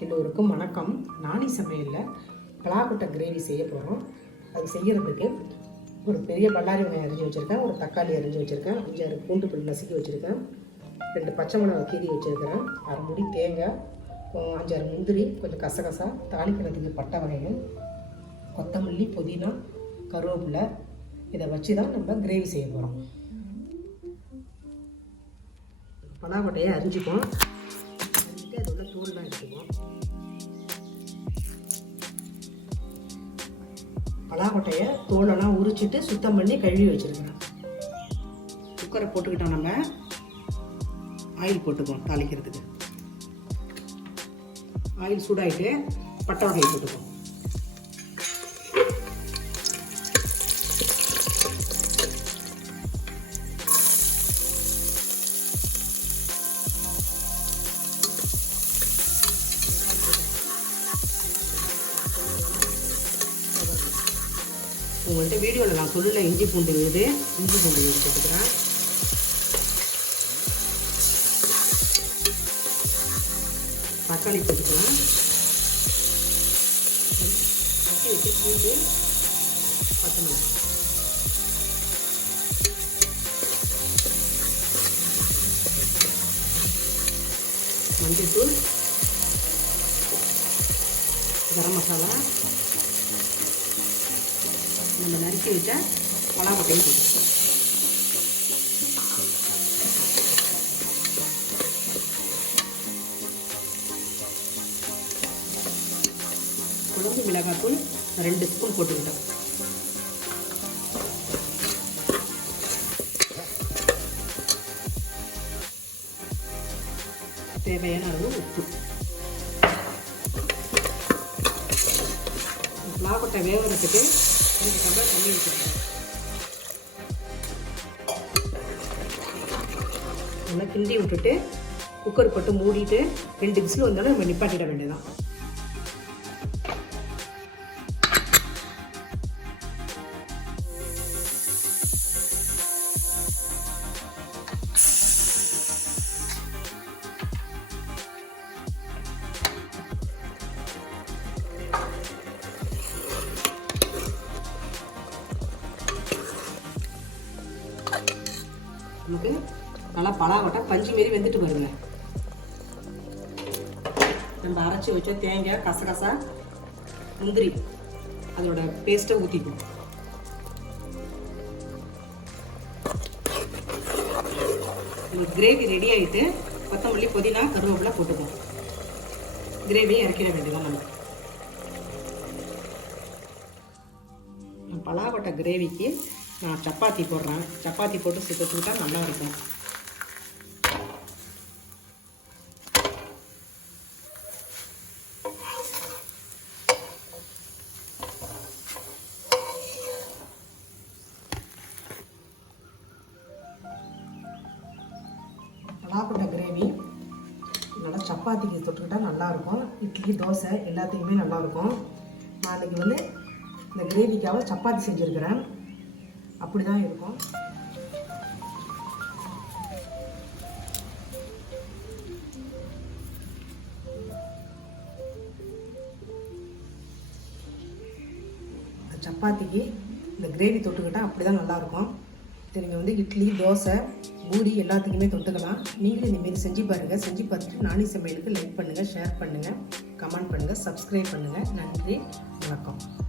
எல்லோருக்கும் வணக்கம். நாணி சமையலில் பலாக்கொட்டை கிரேவி செய்ய போகிறோம். அது செய்கிறதுக்கு ஒரு பெரிய பல்லாரி வெங்காயம் அரிஞ்சு வச்சுருக்கேன், ஒரு தக்காளி அரிஞ்சு வச்சுருக்கேன், 5-6 பூண்டு புளி நசுக்கி வச்சுருக்கேன், 2 பச்சை மிளகாய் கீரி வச்சுருக்கிறேன், 1/2 முடி தேங்காய், 5-6 முந்திரி, கொஞ்சம் கசகசா, தாளிக்கிறதுக்கு பட்டை வகைகள், கொத்தமல்லி, புதினா, கருவேப்பிலை. இதை வச்சு தான் நம்ம கிரேவி செய்ய போகிறோம். பலாக்கொட்டையை அரிஞ்சிப்போம். அரிஞ்சிட்டு அது உள்ள தூள்லாம் எடுத்துக்குவோம். பலாக்கொட்டையை தோலெல்லாம் உரிச்சிட்டு சுத்தம் பண்ணி கழுவி வச்சுருக்கிறேன். குக்கரை போட்டுக்கிட்டோம். நம்ம ஆயில் போட்டுக்குவோம். தாளிக்கிறதுக்கு ஆயில் சூடாயிட்டு பட்டை வகையை போட்டுக்குவோம். உங்கள்கிட்ட வீடியோவில் நான் சொல்லல, இஞ்சி பூண்டு விழுது போட்டுக்கிறேன். தக்காளி போட்டுக்கலாம். தட்டி வச்சு பூண்டு, பச்சை மிளகாய், மஞ்சள் தூள், கரம் மசாலா, நம்ம நறுக்கி வச்ச பலாக்கொட்டையும் போட்டுக்கலாம். குழம்பு மிளகாய்த்தூள் 2 ஸ்பூன் போட்டுக்கிட்டோம். தேவையான அளவு உப்பு. பலாக்கொட்டை வேகிறதுக்கு 2 டம்ளர் தண்ணி வச்சுருக்கேன். நல்லா கிண்டி விட்டுட்டு குக்கர் போட்டு மூடிட்டு 2 விசில் வந்தாலும் நம்ம நிப்பாட்டிட வேண்டியதான். நமக்கு நல்லா பலாக்கொட்டை பஞ்சு மாரி வெந்துட்டு வருங்க. நம்ம அரைச்சி வச்ச தேங்காய், கசகசா, முந்திரி அதோட பேஸ்ட்டை ஊற்றிக்கும். நமக்கு கிரேவி ரெடி ஆகிட்டு கொத்தமல்லி, புதினா, கருவேப்பிலை போட்டுக்கும். கிரேவியை இறக்கிட வேண்டியதான். நம்ம பலாக்கொட்டை கிரேவிக்கு நான் சப்பாத்தி போடுறேன். சப்பாத்தி போட்டு சுட்டுக்கிட்டால் நல்லா இருக்கும். பலாக்கொட்டை கிரேவி நல்லா சப்பாத்திக்கு தொட்டுக்கிட்டால் நல்லாயிருக்கும். இட்லி, தோசை எல்லாத்துக்குமே நல்லாயிருக்கும். நான் இன்றைக்கி வந்து இந்த கிரேவிக்காக சப்பாத்தி செஞ்சுருக்கிறேன். அப்படி தான் இருக்கும். சப்பாத்திக்கு இந்த கிரேவி தொட்டுக்கிட்டால் அப்படி தான் நல்லாயிருக்கும். நீங்கள் வந்து இட்லி, தோசை, பூரி எல்லாத்துக்குமே தொட்டுக்கலாம். நீங்களும் இந்தமாரி செஞ்சு பாருங்கள். செஞ்சு பார்த்துட்டு நாணி சமையலுக்கு லைக் பண்ணுங்கள், ஷேர் பண்ணுங்கள், கமெண்ட் பண்ணுங்கள், சப்ஸ்கிரைப் பண்ணுங்கள். நன்றி, வணக்கம்.